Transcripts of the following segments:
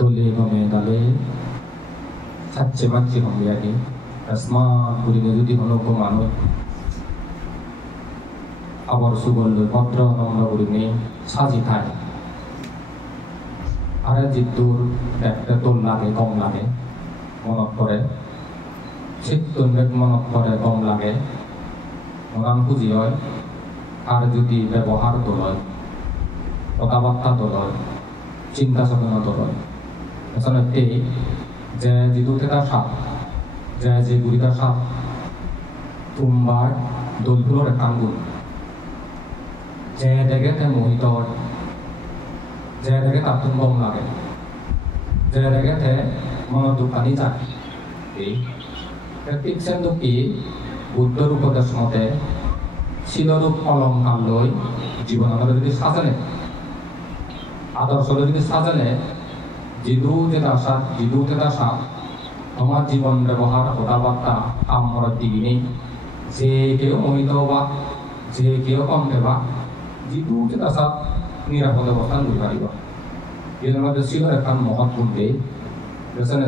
dole ngome dale satche matchi hongyagi asma purine jodi hono ko manu abar sugollo patra nomra purine saji thai are jittur ekta tol lage kom lage monot kore চিত্তন মনত করে কম লাগে মরান খুঁজি হয় আর যদি ব্যবহার তো লয় কথাবার্তা তো লয় চিন্তা চেতনা তো লয় আচলতে যে যিটো এটা সাপ যে গুড়িটা সাপ তোমার দলগুলোর একান গুণ যে দেখে মোহিত যে দেখে তার তুমি কম লাগে যে দেখে মনত দোকানি যায় এই ঠিক সেন্দুকি বুদ্ধর উপদেশ মতে শিলরূপ অলঙ্কার লই জীবন আমাদের যদি সাজালে আদর্শ যদি সাজালে যিদু যেটা সাপ আমার জীবন ব্যবহার কথাবার্তা আমার দিকে নেই যে কেউ মোহিত বা যে কেউ কম দেবা যিদু যেটা সাপ নিরাপদ অবস্থান করতে পারিব এই আমাদের শিলর এখন মহৎ গুণ দেয়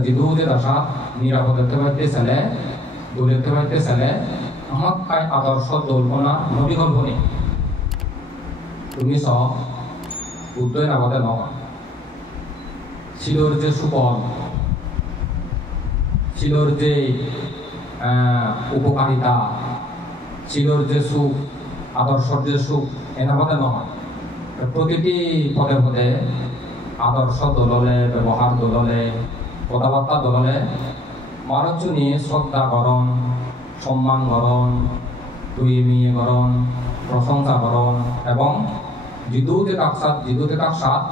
যিদু যেটা সাপ নিরাপদ দেখতে পাইতে চালে দূর দেখতে পাইতে চালে আমার কাই আদর্শ দলপনা নবী গল্পনি তুমি স বুদ্ধই নাগতে নয় শিলর যে সুফল শিলর যে উপকারিতা শিলর যে সুখ আদর্শর যে সুখ এনাগতে নহয় প্রতিটি পদে পদে আদর্শ দললে ব্যবহার দললে কথাবার্তা দললে মানুষ নিয়ে শ্রদ্ধা করণ সম্মান করণ দুই মিয়ে করণ প্রশংসা করণ এবং যিদুতে কাকসাত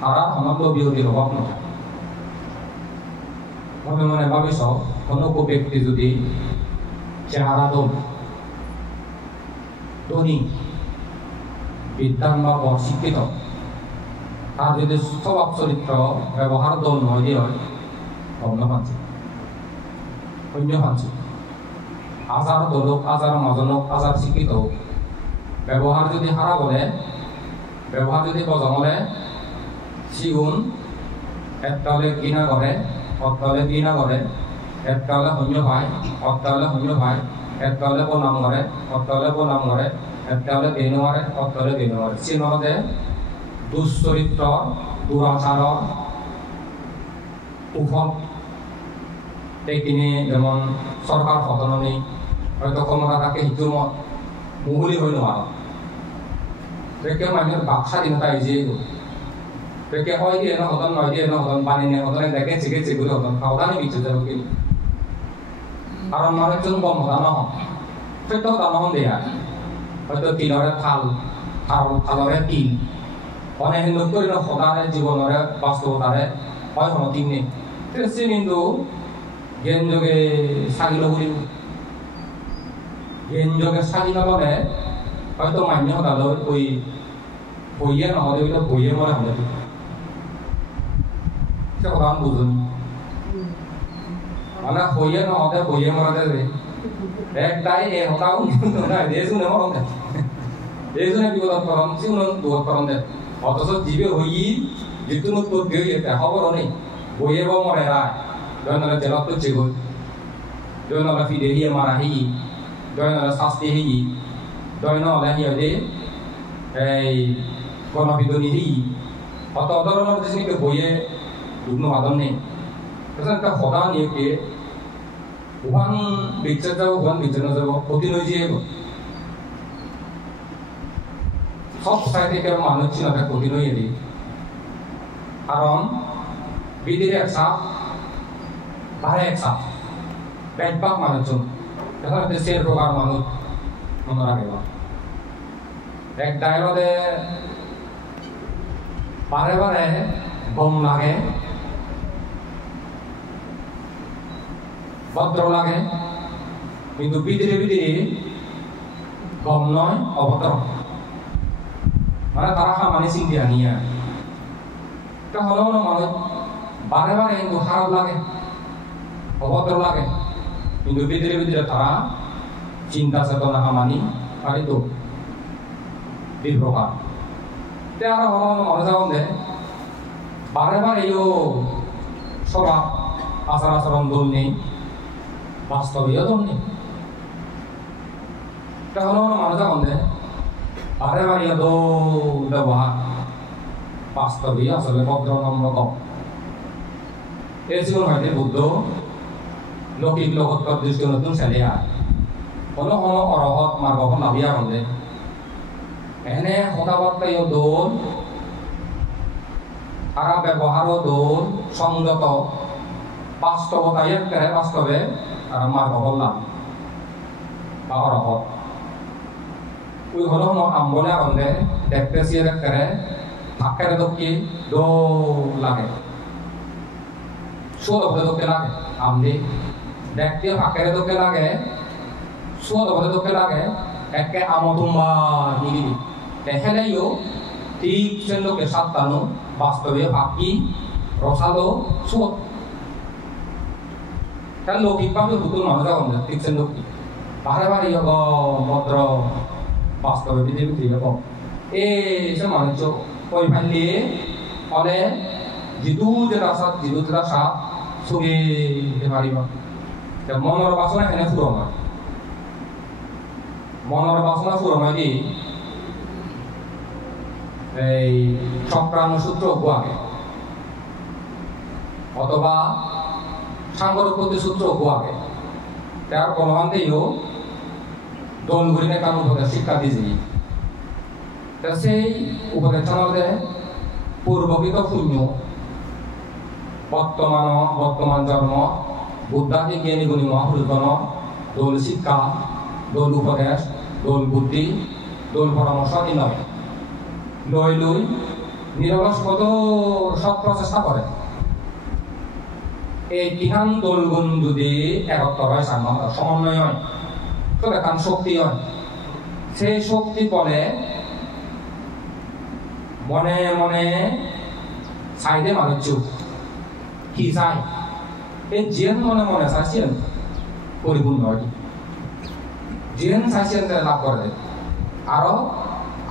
তারা আনন্দ বিরোধীর অভাব নয় মনে মনে ভাবিস কোনো ব্যক্তি যদি চেহারা দল ধনী বিদ্যান বা শিক্ষিত তার যদি স্বভাব চরিত্র ব্যবহার দল নয় দিয়ে হয় অন্য ফাঁসি আচার দলক আচার মাজনক আচার শিক্ষিত ব্যবহার যদি হারা বলে ব্যবহার যদি বজমলে সিগুণ একটা হলে ঘৃণা করে একটা হলে ঘৃণা করে একটা হলে শূন্য ভাই একটা হলে শূন্য ভাই একটা হলে প্রণাম করে একটা হলে প্রণাম করে একটা হলে বেনু মারে একটা হলে বেনু মারে চিহ্নতে দুশ্চরিত্র দুরাচার কুফল এইখিনি যেমন সরকার পতননি হয়তো ক্ষমতা থাকে সিটো মুহুলি হৈ নোৱাৰ তেকে মানুহৰ বাক স্বাধীনতা আহিছে তেকে হয় দিয়ে নহতন নহয় দিয়ে নহতন পানী নিয়ে হতনে দেখে চিকে চিগুৰি হতন সাৱধানে বিচে যাব কিন্তু কাৰণ মানুহজন কম হতা নহয় সত্য হতা নহন দিয়া হয়তো তিলৰে থালৰে তিল অনেক নকৰি সদায় জীৱনৰে বাস্তৱতাৰে হয় সনতি নেই সে কিন্তু জ্ঞান যোগে সাগিল বলিব জ্ঞান যোগে সাগিল ললে হয়তো মান্য হতালৈ ওই বইয়ে নহলে ওইটা বইয়ে মরে হলে সে কথা বুঝুন মানে বইয়ে নহলে বইয়ে মরাতে যে একটাই এ হতাও না দেশুনে মরতে দেশুনে বিপদ করন সিউন দুঃখ করন দে অথচ জীবে হই যেতুন তোর গই এটা খবর নেই বইয়ে ব মরে রায় দয়নলে জেলত তো চেগুল দয়নলে ফিদে হিয়ে মারা হি দয়নলে শাস্তি হি দয়নলে হিয়ে দে এই গণবিদনি হি অত ধরনের জিনিসকে বইয়ে দুগ্ন আদন নেই একটা সদা নিয়ে ওখান বিচ্ছেদ যাব ওখান বিচ্ছেদ যাব ক্ষতি নয় যে সব সাইড থেকে মানুষ ছিল একটা ক্ষতি নয় এদি কারণ বিধির এক সাপ বারে এক সাপ ব্যাপক মানুষজন এখন দেশের প্রকার মানুষ মনে রাখে এক ডায়লগে বারে বারে গম লাগে ভদ্র লাগে কিন্তু বিধিরে গম নয় অভদ্র মানে তারা খামানি চিন্তি আনিয়া হলো মানুষ বারে বারে কিন্তু খারাপ লাগে অভদ্র লাগে কিন্তু ভিতরে তারা চিন্তা চেতনা খামানি পারিত বিপ্রকার আর হলো মানুষ বারে বারে স্বভাব আচার আচরণ দল নেই, বাস্তবীয় দল নেই। তাহলে মানুষ এখন দেয় আরে বাড়িয়া দল ব্যবহার বাস্তবীয় আসলে ভদ্র নম্র কম। এই জীবন হয়তো বুদ্ধ লৌকিক লোকত্বর দৃষ্টি নতুন ছেলে আর কোনো কোনো অরহত মার্গ লাভিয়া হলে এনে কথাবার্তায় দোল আর ব্যবহারও দোল সংযত বাস্তবতায় একেবারে বাস্তবে আর মার্গ লাভ বা অরহত ওই হলো আমবলে হলে দেখতে সিয়ে একেবারে থাকের দক্ষি দোল লাগে সুদ হলে দক্ষে লাগে আমদি দেখতে থাকের দক্ষে লাগে সুদ হলে দক্ষে লাগে একে আমতুম্বা নিবি দেখেলেও ঠিক সেন লোকে সাতানো বাস্তবে বাকি রসালো সুদ তার লৌকিকভাবে দুটো মানুষ এখন ঠিক সেন লোক বারে বারে ভদ্র বাস্তবে পৃথিবী কম এই সে মানুষ কই ফাইলে ফলে জিদু যেটা সাত ছবি মারিব মনের বাসনা এনে ফুরমায় মনের বাসনা ফুরমায় দি এই চক্রাণু সূত্র গুয়াকে অথবা সাংগরপতি সূত্র গুয়াকে তার প্রমাণতেও দোল ঘুরিনে কাম উপদেশ শিক্ষা দিয়েছি সেই উপদেশে পূর্বকৃত শূন্য বর্তমান জন্ম বুদ্ধাদি জ্ঞানী গুণী মহাপুরুষগণ দোল শিক্ষা দোল উপদেশ দোল বুদ্ধি দোল পরামর্শ নয় লই লই নিরলস কত সব প্রচেষ্টা করে এই তিহান দোল গুণ যদি একত্র হয় সমন্বয় হয় তো দেখান শক্তি হয় সেই শক্তি বলে মনে মনে চাইদে মানুষ কি চাই এই জেন মনে মনে চাইছেন পরিপূর্ণ হয় জেন চাইছেন লাভ করে আরো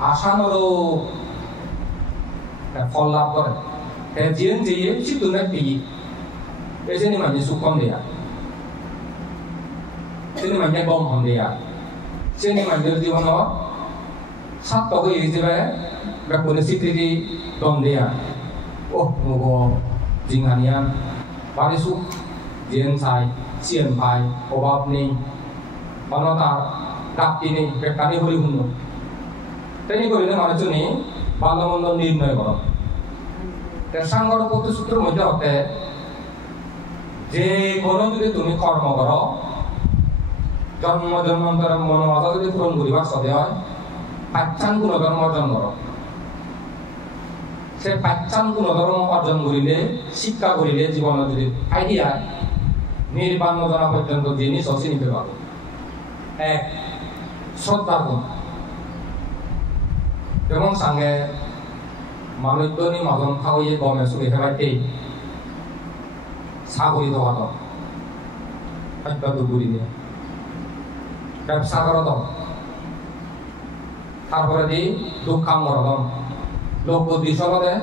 আশানুরূপ ফল লাভ করে জেন যে সিদ্ধুনে পেয়ে এই জন্য মানে সুখম দেয়া সেনি মানে গম হম দেয়া সেনি মানে জীবন সাত হিসেবে বেকুনে স্বীকৃতি দম দেয়া ও মগো জিংহানিয়া বাড়ি সুখ জেন চাই চিয়েন ভাই অভাব নেই অনতার ডাক্তি নেই বেকানি হরি শুনো তেনি করিলে মানুষজনী ভালো মন্দ নির্ণয় কর সাংগর প্রতিশ্রুতির মধ্যে হতে যে কোনো যদি তুমি কর্ম করো জন্ম জন্মান্তর মনোবাসা যদি পূরণ করিবার সাথে হয় পাচ্ছান কোন ধর্ম অর্জন করো সে পাচ্ছান কোন ধর্ম অর্জন করিলে শিক্ষা করিলে জীবনে যদি আইডিয়া নির্বাণ জানা পর্যন্ত জিনিস অসি নিতে পারো এক শ্রদ্ধার গুণ যেমন সঙ্গে মানুষজনী মদন খাওয়াইয়ে গমে সুখে খেলাইতেই সাগরি দেওয়া তো খাদ্য দুপুরি দিয়ে ব্যবসা করো তো তারপরে দি দুঃখ কাম করো তো লোক বুদ্ধি সরদে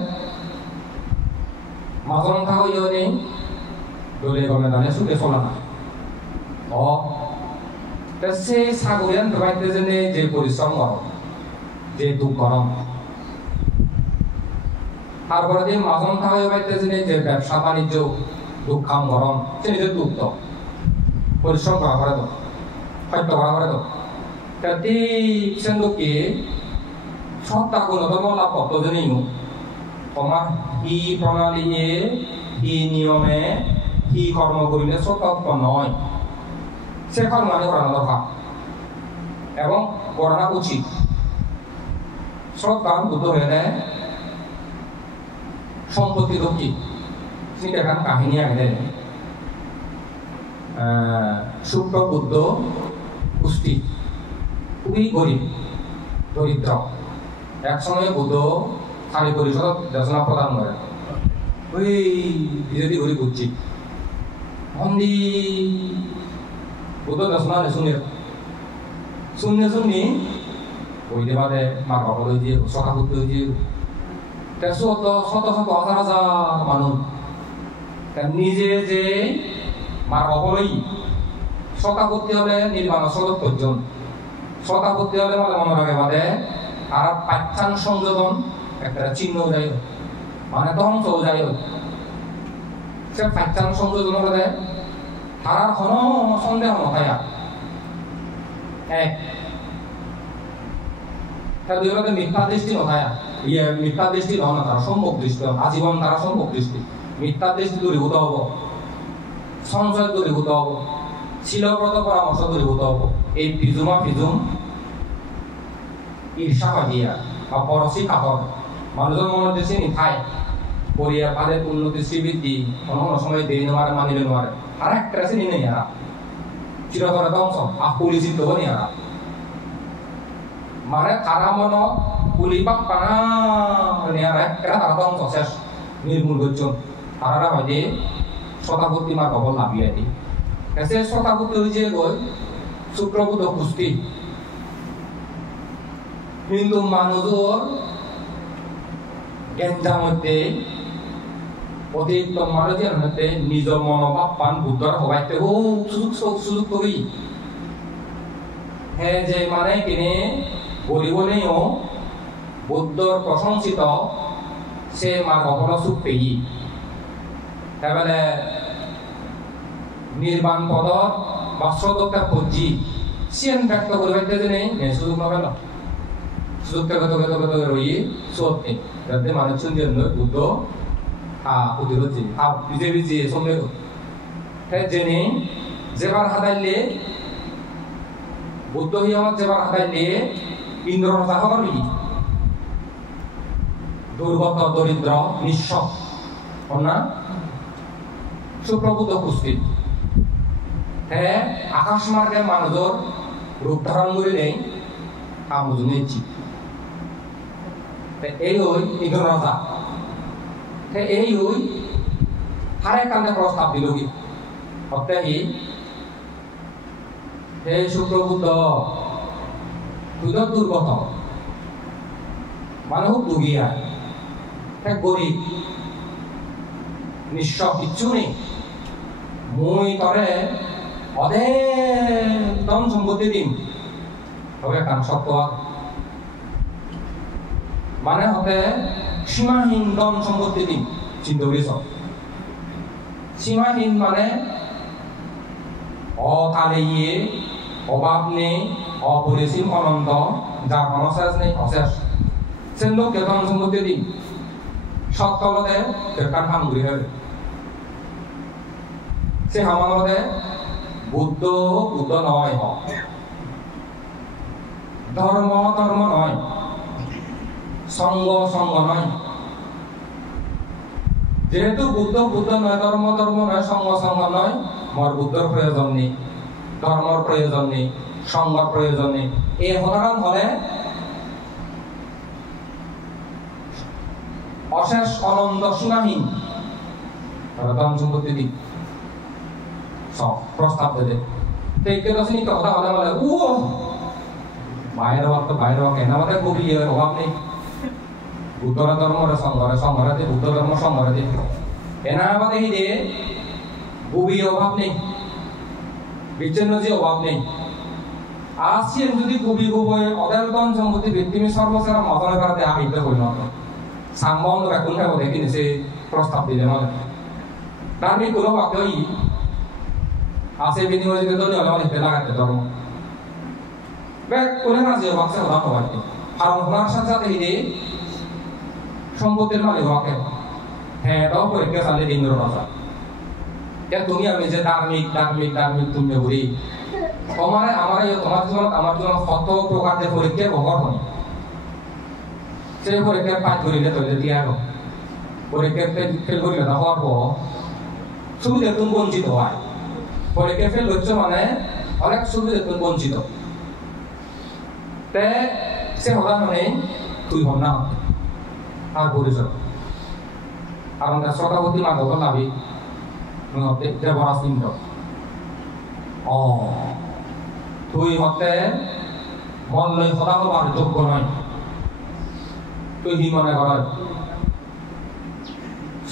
মদন খাওয়াইও নেই দলে গমে দানে সুখে চলা না ও সেই সাগরিয়ান দেবাইতে যে পরিশ্রম করো যে দুঃখ গরম তারপরে দিয়ে মাজন খাওয়াই পাইতে যে ব্যবসা বাণিজ্য দুঃখ কাম গরম সে নিজের দুঃখ তো পরিশ্রম করা করে তো সত্য করা করে তো সেন লোকে সত্তা কোন ধর্ম লাভ করতো জেনেই তোমার কি প্রণালী কি নিয়মে কি কর্ম করিলে সত্য নয় সে কর্ম মানে করানো দরকার এবং করানো উচিত শ্রদ্ধা বুদ্ধ হয়ে দেয় সম্পত্তি দক্ষি সেটা এখন কাহিনী আগে শুক্র বুদ্ধ পুষ্টি খুবই গরিব দরিদ্র একসময় বুদ্ধ সারি পরিষদ দেশনা প্রদান করে ওই বিজেপি গরিব বুঝছি মন্দি বুদ্ধ দেশনা শুনে শুনি ওই দেবাদে মার বাবা দিয়ে সখা পুত্র দিয়ে শত শত শত হাজার হাজার মানুষ নিজে যে মার অপলই সকা করতে হলে নির্মাণ সদক পর্যন্ত সকা করতে হলে মানে মনে রাখে বাদে আর পাঠ্যান সংযোজন একটা চিহ্ন যায় মানে ধ্বংস যায় সে পাঠ্যান সংযোজন করে তারার কোনো সন্দেহ নথায় এক দুই মিথ্যা দৃষ্টি নথায় মিথ্যা দৃষ্টি নয় না তারা সম্ভব দৃষ্টি আজীবন তারা সম্ভব দৃষ্টি মিথ্যা দৃষ্টি দূরীভূত হব সংশয় দূরীভূত হব শিলব্রত পরামর্শ দূরীভূত হব এই ফিজুম ঈর্ষা পাঠিয়া বা পরশি কাতর মানুষের মনে দেশে নিথায় পরিয়া পাদের উন্নতি শ্রীবৃদ্ধি কোনো সময় দেরি নোয়ারে মানিলে নোয়ারে আর একটা আছে নিয়ে নেই চিরতরে ধ্বংস পুলিশিত হনি মানে তারা মন পুলি পানা একটা তারা ধ্বংস শেষ নির্মূল করছেন তারা হয়তো শতাব্দী মার খবর লাভিয়ে দিই সে শতাব্দী হয়েছে গই শুক্রবুধ কুস্তি কিন্তু মানুষের গেঞ্জার মধ্যে অতিরিক্ত মানুষের মধ্যে নিজ মনোভাব পান বুদ্ধর হবাইতে সুযোগ করি হ্যাঁ যে মানে কিনে গরিবনেও বুদ্ধর প্রশংসিত সে মা কখল সুখ পেয়ে তাহলে নির্বাণ পদ বা শ্রদ্ধা পজি সিয়ান ব্যক্ত করবাইতে যে নেই সুযোগ নবে না সুযোগ রই সোধ নেই যাতে মানুষের জন্য বুদ্ধ উদ্যোগ হচ্ছে বিজে সঙ্গে জেনে যেবার হাতাইলে বুদ্ধ হিয়ামত যেবার হাতাইলে ইন্দ্র রথা হবার দুর্গত দরিদ্র নিঃস্ব না সুপ্রবুদ্ধ কুস্তি হ্যাঁ আকাশ মার্গে মানুষের রূপ ধারণ করে নেই আমুজনেছি এই ওই ইন্দ্ররথা এই ওই হারে কান্দে প্রস্তাব দিল কি অত্যাহি হে সুপ্রবুদ্ধ তুই তো দুর্গত মানে খুব দুগিয়া গরিব নিঃস্ব কিচ্ছু নেই মুই তরে অধের ধন সম্পত্তি দিন তবে কান সত্য মানে হতে সীমাহীন ধন সম্পত্তি দিন চিন্তা করিস সীমাহীন মানে অতালে ইয়ে অভাব নেই অপরিসীম অনন্ত যার কোনো শেষ নেই অশেষ সে লোককে ধন সম্পত্তি দিন সত্তলতে কান হাম ঘুরে হবে সে হামালতে বুদ্ধ বুদ্ধ নয় ধর্ম ধর্ম নয় সঙ্গ সঙ্গ নয় যেহেতু বুদ্ধ বুদ্ধ নয় ধর্ম ধর্ম নয় সঙ্গ সঙ্গ নয় মোর বুদ্ধর প্রয়োজন নেই ধর্মর প্রয়োজন নেই সঙ্গর প্রয়োজন নেই এই হতাকাম হলে অশেষ অনন্ত সীমাহীন ধন সম্পত্তি দিক সব প্রস্তাব দেবে দেখতে দশনি কথা হলে বলে ও বাইরে ওয়াক তো বাইরে ওয়াক এনা মধ্যে খুবই অভাব নেই বুদ্ধর ধর্মরে সংঘরে বুদ্ধ ধর্ম সংঘরে এনা আমাদের এই যে খুবই অভাব নেই বিচ্ছিন্ন যে অভাব নেই আসছেন যদি খুবই খুবই অদের ধন সম্পত্তি ব্যক্তিমি সর্বসেরা মতনের কারণে আহিতে হইল সাম্বন্ধ এখন খাবো দেখিনি সে প্রস্তাব দিলে মানে তার নেই কোনো বাক্য আছে বিনিময় যদি তো নিয়ম লিখতে লাগাতে ধর্ম ব্যাগ করে না যে বাক্সে কথা হওয়ার কারণ ওনার সাথে সাথে এই সম্পত্তির মালিক হওয়াকে হ্যাঁ এটাও পরীক্ষা চালিয়ে দিন রাজা তুমি আমি যে ধার্মিক ধার্মিক ধার্মিক তুমি ঘুরি তোমার আমার জন্য কত প্রকার যে পরীক্ষার ব্যবহার হয় সেই পরীক্ষার পাঠ করিলে তৈরি দিয়া পরীক্ষা ফেল করিলে না হওয়ার পর সুবিধা তুমি বঞ্চিত হয় পরীক্ষা ফেল হচ্ছে মানে অনেক সুবিধা তুমি বঞ্চিত তে সে হলা মানে তুই হল না আর পরিচয় কারণ তার শতাব্দী মাধব লাভি দেবরাজ ইন্দ্র তুই হতে মন লই সদা হবার যোগ্য নয় তুই হি মনে কর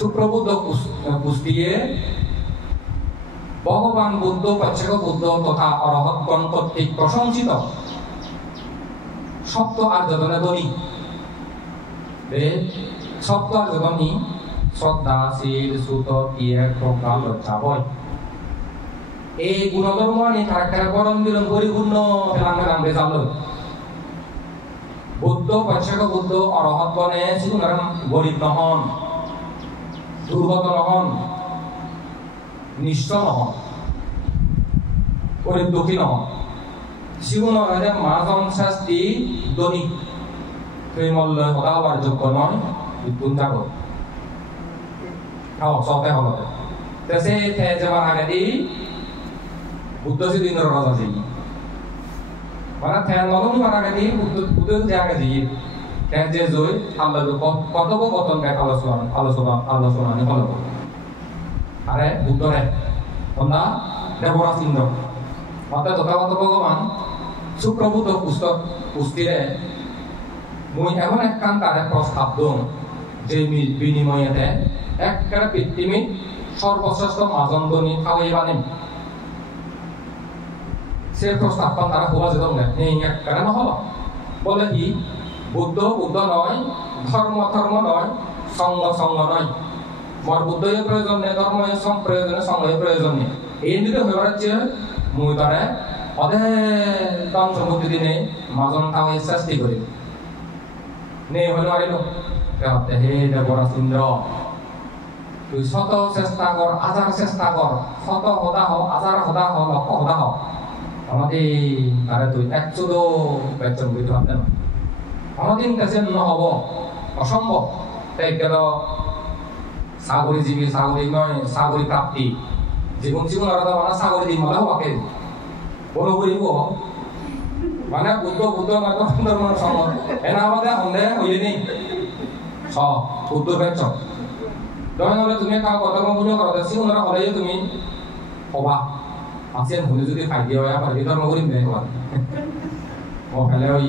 সুপ্রবুদ্ধ কুস্তিয়ে ভগবান বুদ্ধ প্রচ্ছক বুদ্ধ তথা অরহৎগণ কর্তৃক প্রশংসিত সপ্ত আর্যগণে ধনী সপ্ত আর্যগণই শ্রদ্ধা শীল সুত ত্যাগ প্রজ্ঞা লজ্জা ভয় এই গুণধর্ম নিয়ে তারা বরণ বিলন পরিপূর্ণ নাম রেজাল্ট বুদ্ধ প্রচ্ছক বুদ্ধ অরহৎগণে সিগুণার গরিব নহন দুর্গত নহন নিঃস্ব নহন গরিব দুঃখী নহন সিগুণর মাজন শাস্তি দৈনিক মল্ল সদা হওয়ার যোগ্য নয় বিদ্যুৎ জাগত সতে হলতে সে যাওয়ার আগে দি বুদ্ধ সিদিনের রাজা যাই মানে ফ্যান লগন মারা গেছি বুদ্ধ জায়গা যাই ফ্যান যে জয় আল্লাহ কথোপকথন ব্যাক আলোচনা নি হলো আরে বুদ্ধরে তোমরা দেবরাজ ইন্দ্র মতে তথাগত ভগবান সুপ্রভুত পুস্তক পুস্তিরে মই এমন এক কাম তারে প্রস্তাব দম যে বিনিময়েতে একবারে পৃথিবীর সর্বশ্রেষ্ঠ মাজন্দনী খাওয়াইবানে সে প্রস্তাবটা তারা হওয়া যেত না এই একবারে নহব বলে কি বুদ্ধ বুদ্ধ নয় ধর্ম ধর্ম নয় সঙ্গ সঙ্গ নয় মর বুদ্ধই প্রয়োজন নেই ধর্ম প্রয়োজনে সঙ্গই প্রয়োজন নেই এই যদি হয়ে যাচ্ছে মুই তারে অধে দম সম্পত্তি দিনে মাজন খাওয়াই সৃষ্টি করি নেই হলে মারিল হে দেবরাজ ইন্দ্র তুই শত চেষ্টা কর হাজার চেষ্টা কর শত হদা হোক হাজার হদা হোক লক্ষ হদা হোক আমাদের তারে তুই একচুলো বেচন করতে পারতেন আমাদের কাছে নহব অসম্ভব তাই গেল সাগরী জীবী সাগরী নয় সাগরী প্রাপ্তি জীবন জীবন আলাদা মানে সাগরী জীবন হলে হবাকে বলো করিব মানে বুদ্ধ বুদ্ধ ধর্ম সঙ্গ এনা আমাদের সন্দেহ হইলে নেই বুদ্ধ বেচ দয় হলে তুমি কাউ কথা পুণ্য করতে সিগুণরা হলেই তুমি হবা আছে ভুলে যদি খাই দিয়ে হয় আবার ধর্ম করিম দেয় ও ফেলে ওই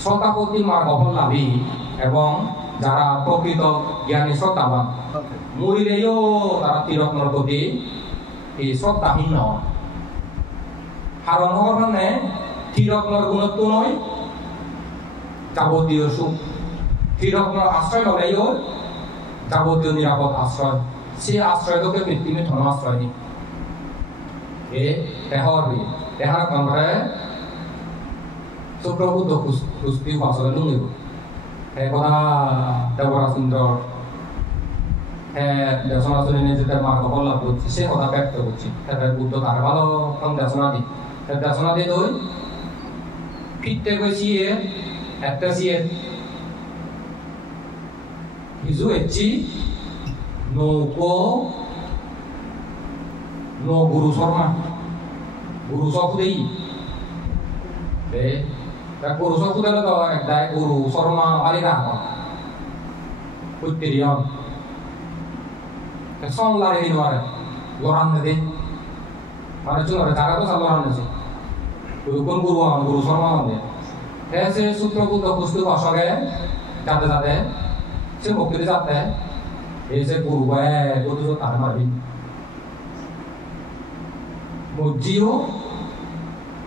শ্রদ্ধাপতি মার্গ লাভী এবং যারা প্রকৃত জ্ঞানী শ্রদ্ধাবান মরিলেও তারা তিরত্নর প্রতি এই শ্রদ্ধাহীন নয় কারণ হওয়ার মানে তিরত্নর গুণত্ব নয় যাবতীয় সুখ তিরত্নর আশ্রয় হলেও যাবতীয় নিরাপদ আশ্রয় সে আশ্রয় তোকে পৃথিবীর ধন আশ্রয় নেই দেহার কামরে সুপ্রভুত কুস্তি ভাষণে লুঙ্গিব কথা দেবরাজ ইন্দ্র দেশনা শুনে যেটা মার্গ লাভ করছে সে কথা ব্যক্ত করছি বুদ্ধ তার ভালো দেশনা দি দেশনা দিয়ে দই ফিরতে গেছি একটা সিয়ে হিজু এচ্ছি নৌকো no guru sorma guru sofu dei ta guru sofu dela to dai guru sorma ali ra ko puterion ta song la ri no ara loran de mane chu ara jaga to sa loran de kon guru sorma de ऐसे सूत्र को तो पुस्तक भाषा जाते जाते से मुक्ति जाते ऐसे गुरु है वो तो तार मारी मुझियो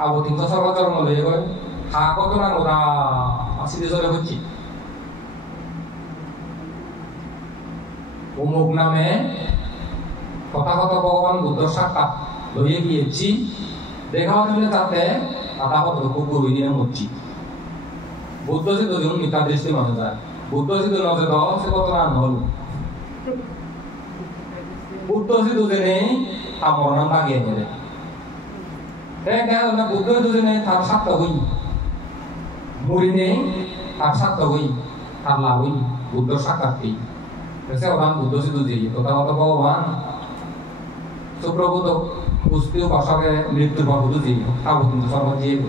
अब तीन सौ सरकार मले गए हाको तो ना रोदा आसिदे सरे बच्ची उमुक नामे कथा कथा भगवान बुद्ध साक्षात लइए গিয়েছি দেখা হলে তাতে আদা কত কুকুর হইনি মুচ্ছি বুদ্ধ যে দুজন মিতা দৃষ্টি মানে যায় বুদ্ধ যে দুজন আছে তো সে কত না হল বুদ্ধ যে দুজনে আমার নাম লাগিয়ে নিলে না বুদ্ধ দুজনে তার সাতটা হই মুড়ি নেই তার সাতটা হই তার লাভ হই বুদ্ধ সাক্ষাৎ সে ওরান বুদ্ধ যে দুজি তথা কত ভগবান সুপ্রভুত পুষ্টিও ভাষাকে মৃত্যুর পর বুঝি খাবো কিন্তু সর্বজীব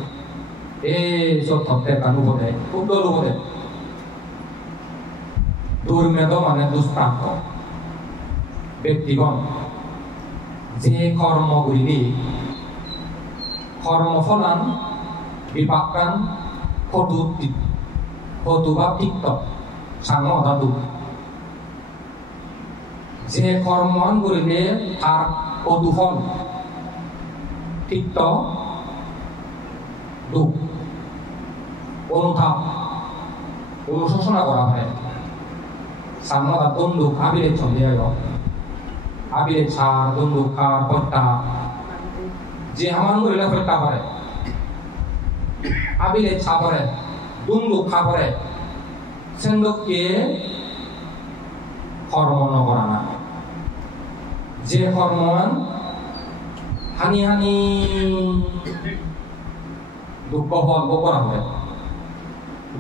এইসব তত্ত্বের অনুভবে খুব অনুভবে দুর্মেধ মানে দুষ্প্রাপ্য ব্যক্তিগণ যে কর্ম করিবে কর্মফলান বিপাকান ফটু বা তিক্ত সাঙ্গ ধাতু যে কর্মন করিলে তার প্রতিফল ঠিক তো দুঃখ অনুতাপ অনুশোচনা করা হয় সামনা দুঃখ আবিরে চলে আবিরে ছাড় দুঃখ আর পট্টা যে হামান করিলে পট্টা পারে আবিরে ছা পরে দুঃখ পরে সেন্দকে কর্ম নকরা না যে কর্মমান হানি হানি দুঃখ ফল করা হবে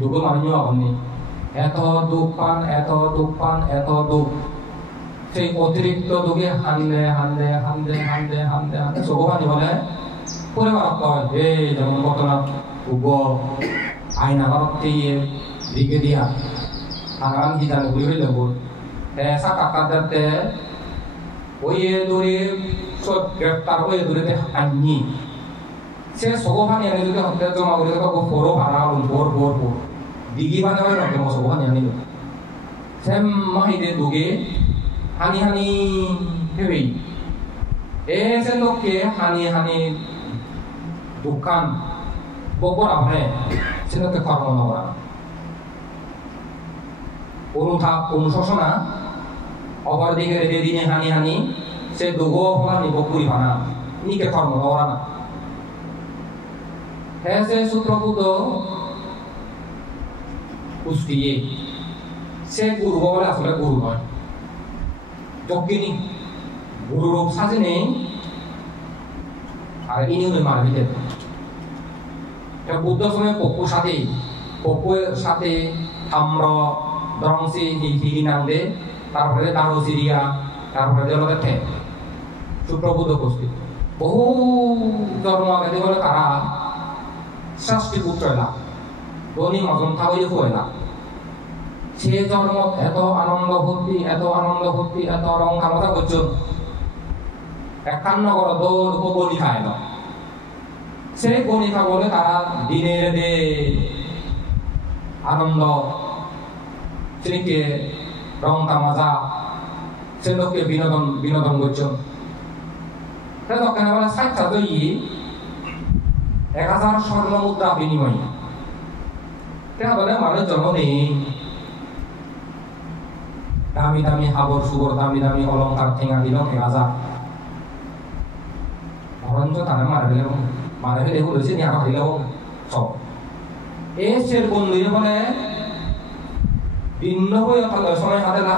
দুঃখ মানুষ আপনি এত দুঃখ পান এত দুঃখ পান এত দুঃখ সেই অতিরিক্ত দুঃখে হানলে হানলে হানলে হানলে হানলে হানলে সবখানি বলে পরে হয় এই যেমন ঘটনা উগ আইনা ভারতকে দিকে দিয়া আগান গীতানে ঘুরে হইলে বল ऐसा काका दत्ते वो ये दूरी सो गिरफ्तार वो ये दूरी ते अन्नी से सोगोहान यानी जो ते होते जो मागुरे तो को फोरो भाना उन बोर बोर बोर दिगी बाने वाले नौके मो सोगोहान यानी लो से माही दे दुगे हानी हानी हेवी ऐसे लोग के हानी हानी दुकान बोकोर अपने से लोग के कर्म नौकरा অনুতাপ অনুশোচনা অপরদিকে রেডে দিনে হানি হানি সে দুগো ফলানি বকুরি ভানা নিকে কর্ম নওরা না হেসে সূত্রপুত পুষ্টিয়ে সে গুরু বলে আসলে গুরু নয় যজ্ঞিনী গুরু রূপ সাজেনে আর ইনি উনি মারা দিতে বুদ্ধ সময় পপ্পুর সাথে থাম্র Drongsi hiri nangde, তারপরে দারু সিরিয়া, তারপরে দেওয়ালে ঠে, সুপ্রবুদ্ধ গোষ্ঠী। বহু ধর্ম আগে বলে তারা ষষ্ঠী পুত্র এলা, ধনী মজন থাকলে হইলা। সে জন্ম এত আনন্দ ভর্তি, এত আনন্দ ভর্তি, এত রং কামতা করছেন। 51 করে দৌড় গণি খায় না। সেই গণি খা বলে তারা দিনের দে আনন্দ সেদিকে রং তামাজা সেদিকে বিনোদন করছেন তখন আমরা 1000 স্বর্ণ মুদ্রা বিনিময় বলে মানুষ জন্ম নেই দামি দামি হাবর সুবর দামি দামি অলঙ্কার ঠেঙা দিল 1000 বরঞ্চ তারা মারা ফেলে বলেছে নি আমার দিলেও সব এসের বন্ধু বলে ভিন্ন হয়ে সময় হাতে না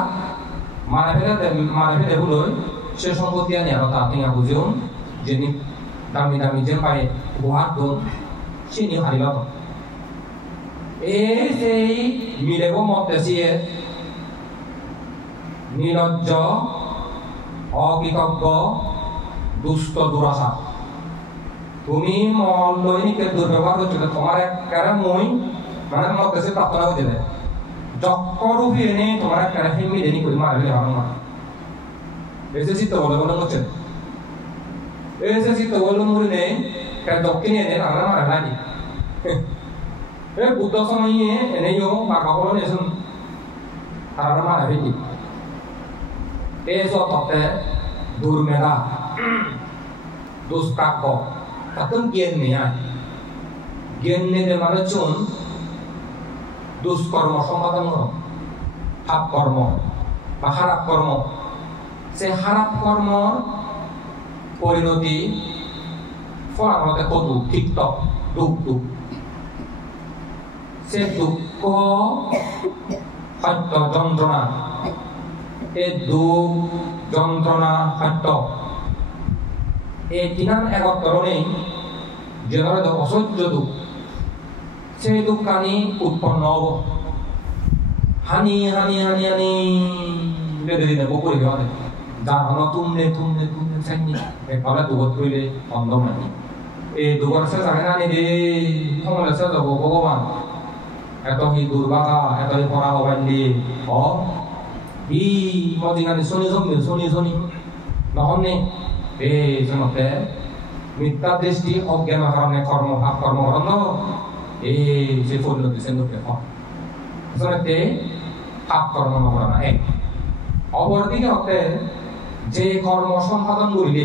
মারা ফেলে বলে সে সম্পত্তি আনি আর আপনি বুঝুন যিনি দামি দামি যে পায় উপহার দন সে নিয়ে হারিল এই সেই মিলেব মতেছি নিরজ্জ অকৃতজ্ঞ দুষ্ট দুরাশা তুমি মলকে দুর্ব্যবহার করছো তোমার একেবারে মই মানে মতেছি প্রার্থনা হয়ে যাবে যক্করূপী এনে তোমার একেবারে হিমি দেনি করে মারা গেলে ভালো না এসে চিত্ত বলে বলে করছেন এসে চিত্ত বললো মুড়ি নেই দক্ষিণে এনে তারা মারা লাগি বুদ্ধ সময় এনেও বাঘা বলো নেছুন তারা মারা ফেলি এসব তত্ত্বে দুর্মেধা দুষ্প্রাপ্য তাতে জ্ঞান নেই জ্ঞান নিতে মানে চুন দুষ্কর্ম সম্পাদন পাপ কর্ম বা খারাপ কর্ম সে খারাপ কর্ম পরিণতি ফলাফলতে কত তিক্ত দুঃখ সে দুঃখ সত্য যন্ত্রণা এই দুঃখ যন্ত্রণা সত্য এই তিনান একত্র নেই যেভাবে অসহ্য দুঃখ সেই দুঃখানি উৎপন্ন হব হানি হানি হানি হানি বেঁধে দিনে বকুরে দেওয়া যার হল তুমলে তুমলে তুমলে চাইনি একভাবে দুগত করিলে অন্ধ মানি এই দুগত সে যাবে না রে সমলে সে যাব ভগবান এত হি দুর্বাগা এত হি পড়া হবাই অ ই মজিগানি শুনি শুনি নহনে এই জনতে মিথ্যা দৃষ্টি অজ্ঞান কারণে কর্মভাব কর্মকরণ এই যে পরিণতি সেন্দুকে হয় আসলে পাপ কর্ম নকরা না এক অপরদিকে হতে যে কর্ম সম্পাদন করিলে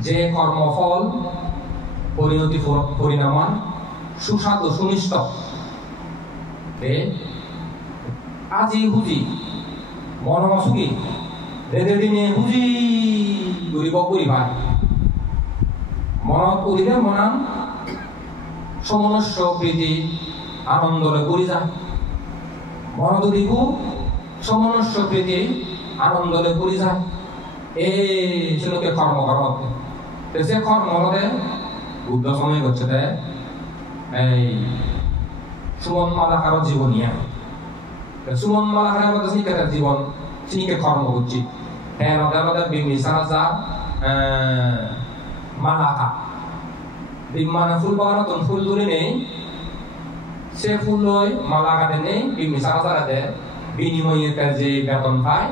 যে কর্মফল পরিণতি পরিণামান সুস্বাদু সুনিষ্ট আজি হুজি মনমসুকি দেদে দিনে হুজি গরিব পরিবার মনত করিলে মনাম সমনস্য প্রীতি আনন্দরে করি যায় মনত দিব সমনস্য প্রীতি আনন্দরে করি যায় এই শ্লোকে কর্ম করা হতে সে কর্ম হতে বুদ্ধ সময় করছে এই সুমন মালাকার জীবনিয়া সুমন মালাকার মধ্যে সিনিকের জীবন সিনিকে কর্ম করছি হ্যাঁ মধ্যে বিমিসারা যা মালাকা বিমানে ফুল পাওয়ার নতুন ফুল ধরে নেই সে ফুল লই মালা কাটে নেই বিমিসারা যারা দেয় বিনিময়ে যে বেতন পায়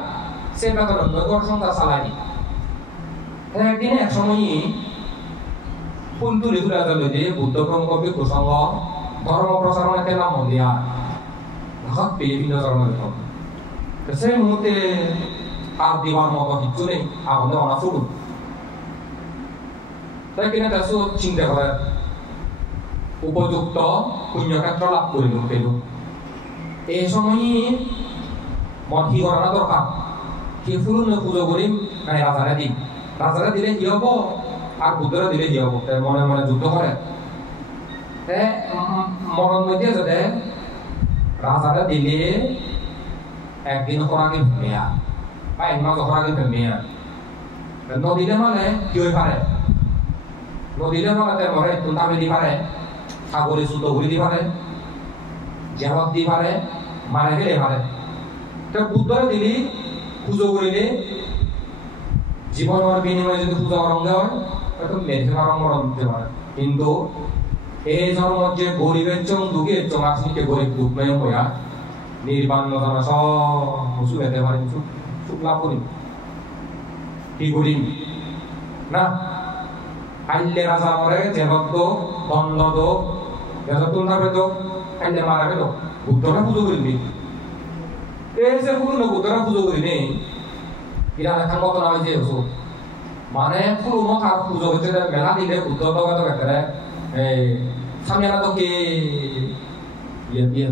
সে বেতন অন্য ঘর সংসার চালাই একদিন এক সময়ই ফুল তুলে তুলে লইতে বুদ্ধ প্রমুখ ভিক্ষু সংঘ ধর্ম প্রচারণে নাম দিয়া ঘর পেয়ে বিভিন্ন ধরনের সেই মুহূর্তে আর দিবার মতো কিচ্ছু নেই আগুনে অনা ফুটুন তাই কিনা তার চিন্তা করে উপযুক্ত পুণ্যক্ষেত্র লাভ করিল পেল এই সময়ই মন কি করা না দরকার কি ফুল পুজো করি নাই রাজারে দিই রাজারে দিলে কি হবো আর বুদ্ধরা দিলে কি হবো মনে মনে যুদ্ধ করে মরণ মধ্যে যাতে রাজারে দিলে একদিন খরাকে ভেমেয়া বা এক মাস খরাকে ভেমেয়া নদীলে মানে কি হয়ে পারে নদীলে মানে মরে তুন্তামে দি পারে সাগরে সুতো ঘুরি দি পারে জেহত দি পারে মানে ফেলে পারে তো বুদ্ধরে দিলি পুজো করিলে জীবনের বিনিময়ে যদি পূজা অরঙ্গে হয় তো মেঘে মরণ দিতে পারে কিন্তু এই জন্ম যে গরিবের চং দুঃখের চং আসনিকে গরিব দুঃখময় হইয়া নির্বাণ নজনা সব সুখেতে পারেন সুখ লাভ করি কি করি না আইলে রাজা মরে জেলত দোক দণ্ড দোক জেলত তুলনাবে দোক আইলে মারাবে দোক বুদ্ধরা পুজো করিবি এই যে পূর্ণ বুদ্ধরা পুজো করি নেই এরা এখন কত না হয়েছে মানে পুরো মখা পুজো হচ্ছে মেলা দিলে বুদ্ধ তো একটা এই সামনে তো কি ইয়ে ইয়ে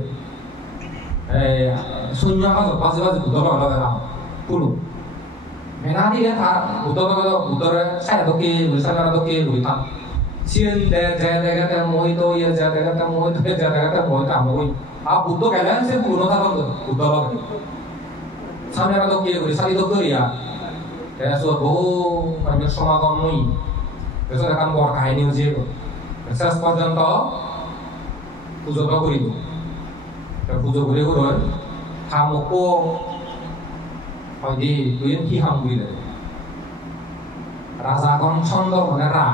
এই শূন্য বাজে বাজে বুদ্ধ লগা পুরো মেলা দিলে তার বুদ্ধরে সাইড তো কি সামনে তো কি লুইতা চিন দে যে জায়গাতে মোহিত ইয়ে যে জায়গাতে মোহিত যে জায়গাতে মোহিত আমই আর বুদ্ধ কেন সে পুরো থাকো বুদ্ধ লগা সামনে তো কি সারি তো করিয়া এসো বহু মানুষ সমাগম নই এসো এখন বড় কাহিনী হচ্ছে শেষ পর্যন্ত পুজো করিব পুজো করে করে খামকো হয়দি তুই কি হাম বুঝলে রাজা এখন ছন্দ মানে রা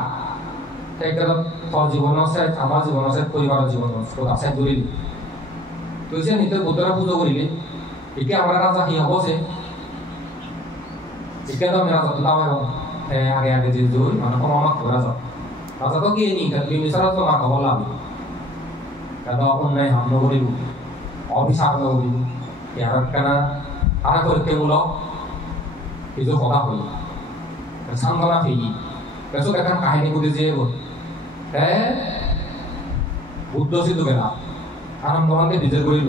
তাই তোর জীবন আছে আমার জীবন আছে পরিবারের জীবন আছে জড়িল তুই যে নিতে বুদ্ধরা পুজো করিলি একে আমরা রাজা কি হবো সে একে তো আমি রাজা তো দাও আগে আগে যে জোর মানে কোনো আমার রাজা রাজা তো কি নি বিমিসারা তো না খবর লাভ কারণ অন্যায় হামলা করিব অভিশাপ করিব ইয়ার কেনা আরা পরীক্ষামূলক কিছু কথা হই সাংগলা ফেই বেশ দেখান কাহিনী করে যে বুদ্ধ সিদ্ধ গেলা আনন্দমানকে বিজয় করিল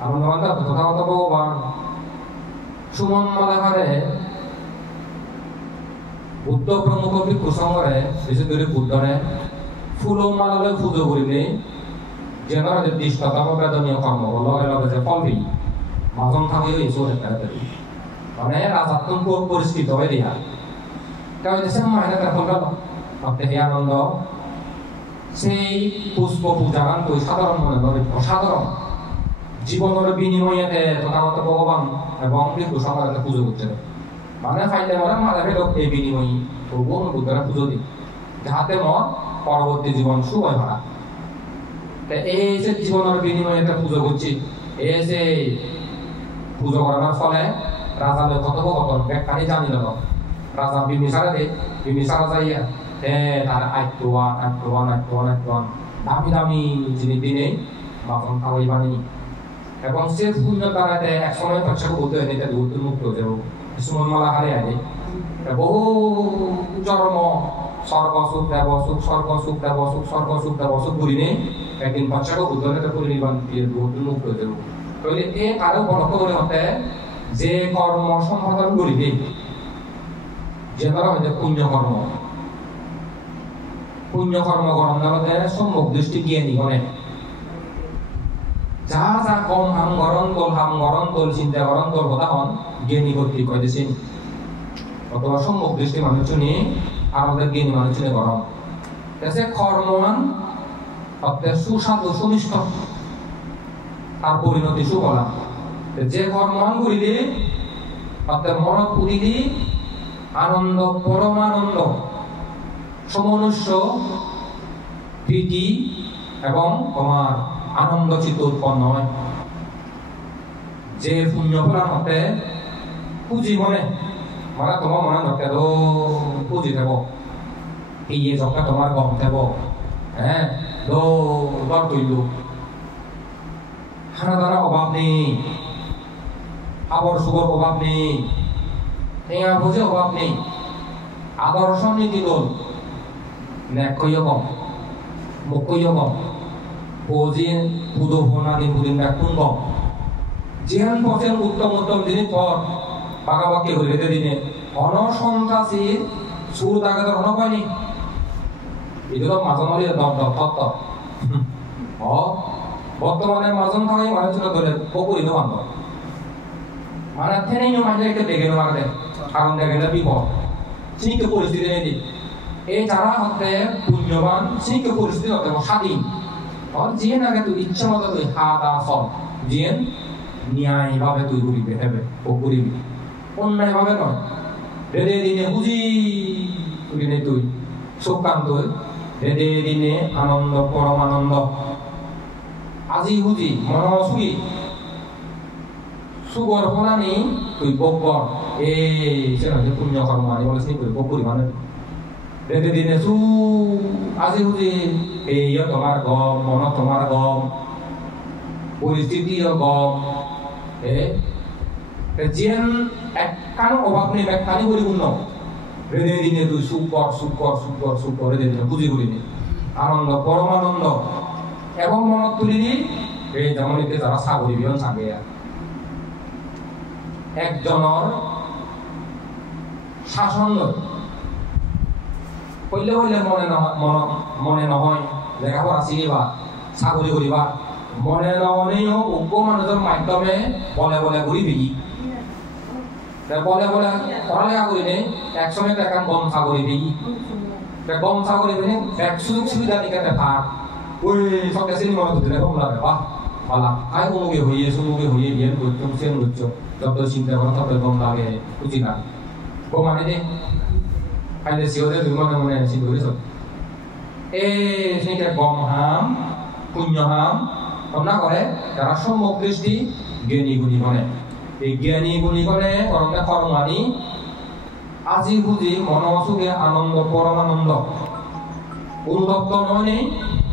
আনন্দমানটা তথাগত ভগবান সুমন মালাকারে বুদ্ধ প্রমুখ ভিক্ষু সংঘরে বিশেষ করে বুদ্ধরে ফুল মালালে পুজো করিলে যেন দৃষ্টতম বেদনীয় কর্ম লগে লগে যে ফল পেয়ে মাজন থাকে এসব মানে রাজাত্ম পরিস্থিত হয়ে দিয়া কারণ সে মাহিনা ফল গেল আপনি হে আনন্দ সেই পুষ্প পূজাগান তো সাধারণ মনে করে অসাধারণ জীবনের বিনিময়ে তথাগত ভগবান এবং ভিক্ষু সংঘরে পুজো করছে মানে ফাইলে মনে মাঝে লোক এই বিনিময়ী ভগবান বুদ্ধরা পুজো দিই যাহাতে মন পরবর্তী জীবন সুখয় ভরা এই যে জীবনের বিনিময়ে পুজো করছি এই যে পুজো করানোর ফলে রাজা কথোপকথন ব্যাখ্যানি জানি না রাজা বিমিসারা দে বিমিসারা যাইয়া তার আট্টওয়ান দামি দামি জিনিস দিনে বাপন খাওয়াই বানি এবং সে পুণ্য দ্বারাতে এক সময় পয়সাকে বলতে হয় এটা বহুত মুক্ত হয়ে যাব সুমন মালা হারে আগে বহু চরম স্বর্গ সুখ দেব সুখ স্বর্গ সুখ দেব সুখ স্বর্গ সুখ দেব সুখ ঘুরিনে একদিন পয়সাকে বলতে হয় এটা পরিনির্বাণ দিয়ে বহুত মুক্ত হয়ে যাব তাহলে এই কারো বলক করে হতে যে কর্ম সম্পাদন করিবে যে ধরা হইতে পুণ্য কর্ম গরম নামতে সম্মুখ দৃষ্টি জ্ঞানী গণে যা যা কম হাম গরম তোল চিন্তা গরম তোল কথা হন জ্ঞানী কর্তৃক কইতেছেন অথবা সম্মুখ দৃষ্টি মানুষ শুনি আমাদের জ্ঞানী মানুষ শুনে গরম এসে কর্মমান অর্থাৎ সুস্বাদু সুনিষ্ঠ তার পরিণতি সুফলা যে কর্মমান করিলে অর্থাৎ মন পুরিলি আনন্দ পরমানন্দ সমনুষ্য প্রীতি এবং তোমার আনন্দ চিত্ত উৎপন্ন হয় যে পুণ্য ফলার মতে পুঁজি মনে মানে তোমার মনে ধরতে তো পুঁজি থাকব এই যখন তোমার গম থাকব হ্যাঁ দর তৈল খানা দানা অভাব নেই আবর সুগর অভাব নেই টেঙা ভোজে অভাব নেই আদর্শ নীতি দল নেকইও কম মুখইও কম ভোজিন পুদো ভোনাদি বুদিন ডাকুন কম যেন পথেন উত্তম জিনিস পর পাকাপাকি হইতে দিনে অনসন্ত্রাসী সুর তাকে তো অন পায়নি এটা তো মাঝন হলে দত্ত বর্তমানে মাঝন থাকে মানুষের ধরে পকুরিত বান্ধব মানে থেনেই মাঝে একটা দেখে নেওয়া কারণ দেখে না বিপদ সিনিকে পরিস্থিতি নেই এই যারা হতে পুণ্যবান সিনিকে পরিস্থিতি হতে স্বাধীন আর যে নাকি তুই ইচ্ছা মতো তুই হাত আসল যে ন্যায় ভাবে তুই করিবে হেবে ও করিবি অন্যায় ভাবে নয় রেদে দিনে বুঝি করিনে তুই সুকান্ত রেদে দিনে আনন্দ পরমানন্দ আজি বুঝি মন সুখী সুগর ফলানি তুই বকর এই সেখানে পুণ্য কর্ম আনি বলে সেই বকুরি মানে রেদে দিনে সু আজি বুঝি এই তোমার গম মন তোমার গম পরিস্থিতিও গম যেন একখানো অভাব নেই একখানি পরিপূর্ণ রেদে দিনে তুই সুখ কর রেদে দিনে পুঁজি করিনি আনন্দ পরমানন্দ এবং মনত তুলিনি এই যেমন এতে যারা সাগরী বিহন সাগে একজনের শাসন কইলে মনে নহয় লেখাপড়া শিখিবা চাকরি করিবা মনে নহলেও উগ্র মানুষের মাধ্যমে বলে ঘুরিবি বলে পড়ালেখা করি নেই একসময় দেখান গম চাকরি দিই গম চাকরি দিনে এক সুযোগ সুবিধা দিকে দেখা ওই সব দেশে মনে দিলে কম লাগে বাহ পালা আয় উমুকে হইয়ে বিয়ে করছো সে করছ যত চিন্তা করো তত গম লাগে বুঝি না গম আনে দে খাইলে সিওদের দুই মনে চিন্তা করিস সেইটা গম হাম পুণ্য হাম না করে যারা সম্যক দৃষ্টি জ্ঞানী গুণী করে এই জ্ঞানী গুণী করে করমে কর্মানি আজি বুঝি মন সুখে আনন্দ পরমানন্দ উন্নত মনে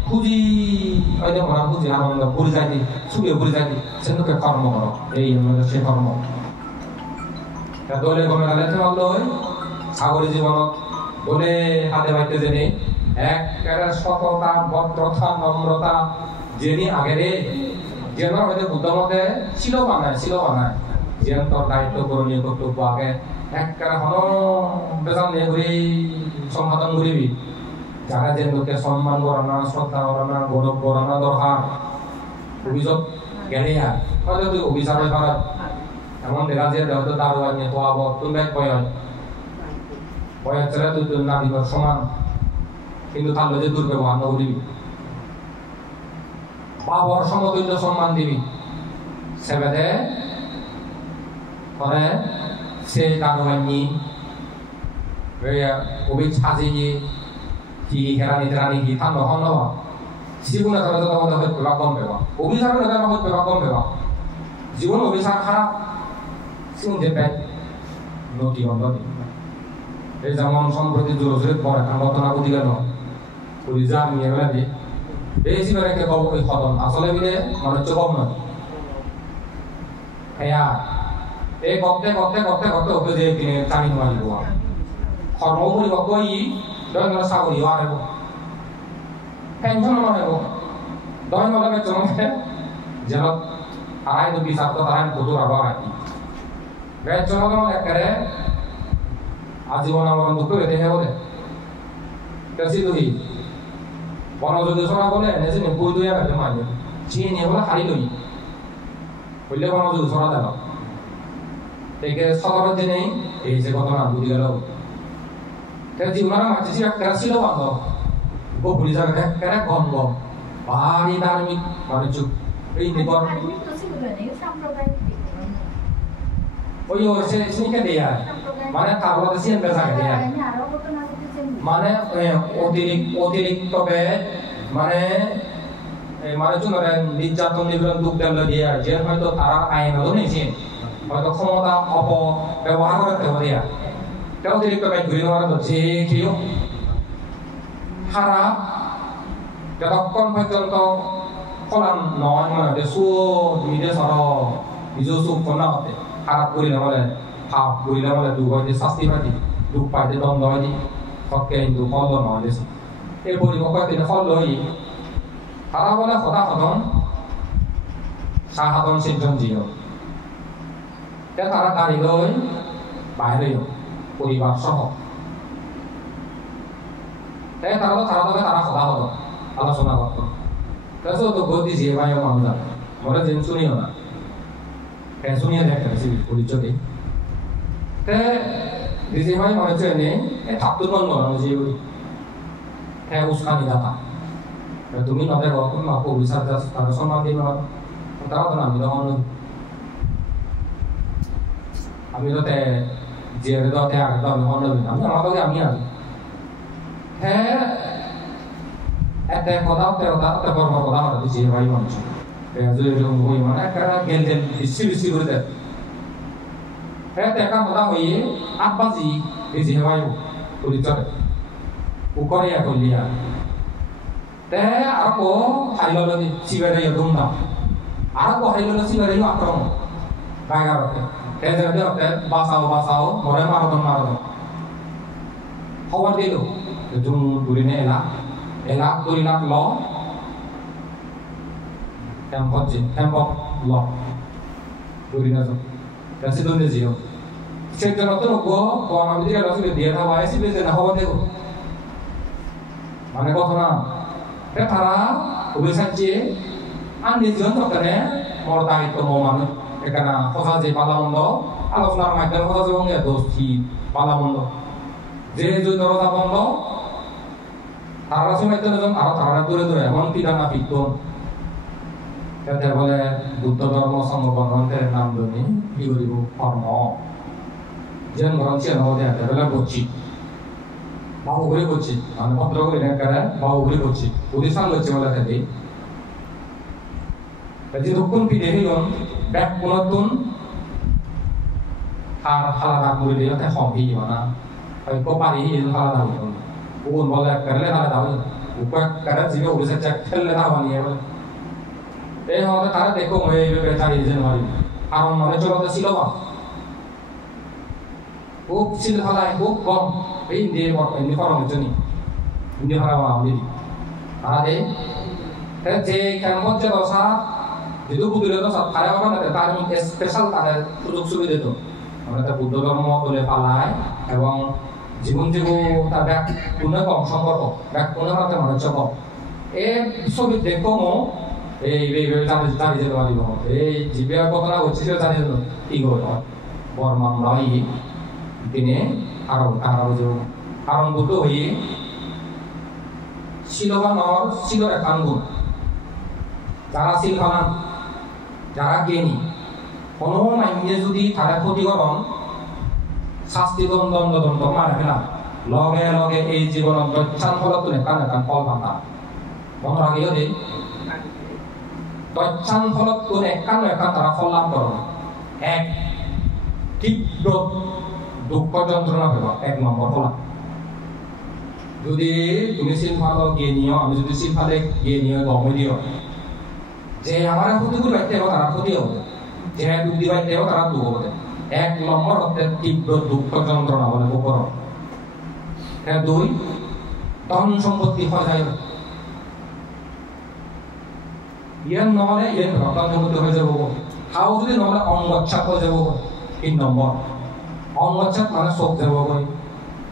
খুঁজি হয়তো মনে খুঁজি আনন্দ ভুলে যাইতি সুখে ভুলে যাইতি সেটাকে কর্ম করো এই আমাদের সে কর্ম দলে গমে গেলে হয় সাগরী জীবনত বলে হাতে বাইতে জেনে এক সততা ভদ্রতা নম্রতা জেনে আগে রে যেন হয়তো বুদ্ধমতে ছিল বানায় যেন তোর দায়িত্ব করণীয় কর্তব্য আগে একবারে হন বেজান নিয়ে ঘুরে সম্পাদন করিবি যারা যে লোকে সম্মান করানা শ্রদ্ধা করানা গৌরব করানা দরকার অভিযোগ গেলে হয়তো তুই অভিযোগ হয়ে পার এমন দেখা যায় হয়তো দারু আনিয়ে তো আবার তুমি বয়ার ছেলে তুই তোর না দিবার সমান কিন্তু তার লোকে দুর্ব্যবহার না করিবি বাবার সমতুল্য সম্মান দিবি সেবেদে পরে সে দারু আনি অভিজ সাজিয়ে কি হেরানি কি ঠান্ডা হন হওয়া জীবনে ধরে তো আমাদের হয়ে পেবা কম পেবা অভিশাপ নেবে আমার হয়ে পেবা কম পেবা জীবন অভিশাপ খারাপ শুনতে পাই নদী বন্ধ এই যেমন সম্প্রতি জোরজোরে পরে এখন ঘটনা বুঝি গেল পুলিশ যা নিয়ে গেলে বেশি বেড়ে কে কব ওই খতম আসলে বিলে মানুষ কম নয় ya kote oke je kini kami nuai gua kormo muri koi doi ngala saguri ware go pension mana go doi ngala ke chong ke jangan arai tu bisa tu tahan kudu raba lagi gaya chong ngala ekare आजीवन orang buku itu ya boleh kasih tuh hi orang itu seorang boleh nasi ni kudu ya macam mana cini ni boleh hari tuh boleh orang itu seorang dah tapi sekarang jenis sekolah budi kalau kasih orang macam siapa kasih lo apa gua boleh cakap kerana gom pari darmi mana cuk ini gom oh yo sini kan dia mana kalau ada siapa besar dia mana otirik tobe mana cuma orang dijatuh di dalam duk dalam dia jadi itu tarak air itu nih sih itu komota apa bewara itu dia kalau otirik tobe gurih orang itu cium harap jadi kon contoh kolam non mana dia media soro bisu kona apa harap gurih orang half gurih orang itu dua dia sasti mati duk pada dong doi ni pakai itu kalau mau des, boleh pakai itu kalau ini, kalau boleh kota kodong, sah kodong senjong jio, ya tarik tarik doi, bayar yo, boleh barsah, tarik kota kodong, Allah sunah waktu, terus itu godi siapa yang mau dah, mana jenis suni orang, suni ada kerja boleh jadi, di sini mana macam ni, tak tu orang sih, kayak uskan ni data. Tu ni nanti kalau aku bisa terus sama dia mana, tahu tu nama dia orang. Kami tu teh, dia tu teh ada orang orang ni, kami apa tu kami ni. Teh kota berapa kota di sini mana macam. Kayak tu yang mana kerana gel bisi berada. Teka kota ini apa sih di sini wayu tulisan ukor ya kuliah aku halal ni sibera ya dumna aku halal sibera ya akrom kaya jadi ada basau orang marah hawa dulu jum durine elak durinak lo tembok lo durina tu kasih tu nezio cekkan itu gua ngambil dia langsung dia tahu ayah sih biasa nak hawa dulu mana kau tu na ketara ubisan cie andi jual tu kene mau tahu itu mau mana kerana kau saja palamundo alas nak macam kau saja orang dosti palamundo jadi tu orang palamundo taras semua itu tu taras tu emang tidak nak itu kata boleh buta dharma sama bangun nam doni ibu farmo jangan orang Cina orang dia adalah bocil mau beri bocil anda patro ini kan mau beri bocil udisan bocil malah tadi jadi rukun pilih yon back punatun hal beri dia teh hobi mana kau pari itu hal tahu pun boleh kerja hal tahu upah kerja juga udah cek kerja tahu ni orang tahu dekor mereka bercari jenis mana orang mana coba tu siapa sil halai kom ini orang itu ni ini orang ini ada kerja kamu jadi dosa itu bukan dosa karena apa nanti kami spesial ada produk sulit itu mereka butuh orang mau boleh halai ewang Jibon tak punya kong songkor kok tak punya orang mana coba sulit dekomo cari jadi wali kok jibia kok nak uci cari itu igo bormang lagi ini arang butuh ini siloan or silo ekanggun cara silkalan cara geni kono mainnya jadi ada putih orang sasti dom mana kena loge জীবন দচ্ছান ফলত নেকান ফল পাতা মন রাখিও দে দচ্ছান ফলত নেকান তারা ফল লাভ করো এক তীব্র দুঃখ যন্ত্রণা পেব এক নম্বর ফলা যদি তুমি সিলফালো গিয়ে নিও আমি যদি সিলফালে গিয়ে নিও গমে দিও যে আমার ক্ষতি করে বাইতে তারা ক্ষতি হবে যে দুঃখ দিবাইতেও তারা দুঃখ বলে 1 নম্বর হচ্ছে তীব্র দুঃখ যন্ত্রণা বলে উপর 2 ধন সম্পত্তি হয়ে ইয়ান নহলে ইয়ান ধন সম্পত্তি হয়ে যাব খাও যদি নহলে অঙ্গচ্ছাদ হয়ে যাব 3 নম্বর অঙ্গচ্ছাদ মানে চোখ যাব গৈ